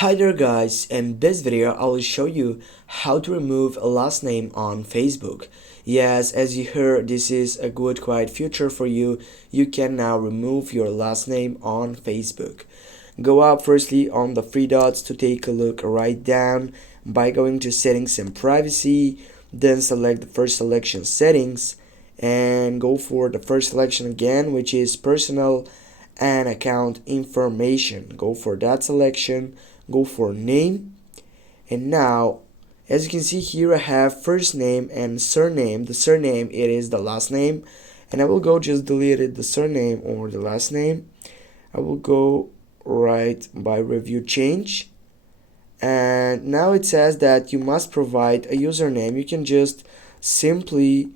Hi there guys, in this video I will show you how to remove a last name on Facebook. Yes, as you heard, this is a good quiet feature for you. You can now remove your last name on Facebook. Go up firstly on the three dots to take a look right down by going to settings and privacy, then select the first selection settings and go for the first selection again, which is personal and account information. Go for that selection, go for name, and now as you can see here I have first name and surname. The surname, it is the last name, and I will go just delete it, the surname or the last name. I will go right by review change, and now it says that you must provide a username. You can just simply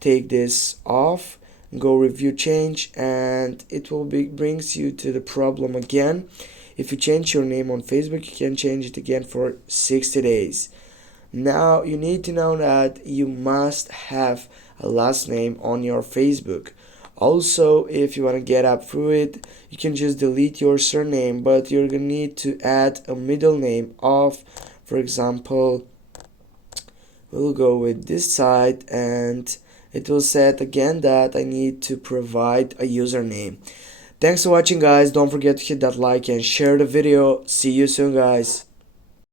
take this off, go review change, and it will brings you to the problem again. If you change your name on Facebook, you can change it again for 60 days. Now you need to know that you must have a last name on your Facebook. Also, if you want to get up through it, you can just delete your surname, but you're gonna need to add a middle name of, for example, we'll go with this side, and it will set again that I need to provide a username. Thanks for watching guys, don't forget to hit that like and share the video. See you soon guys.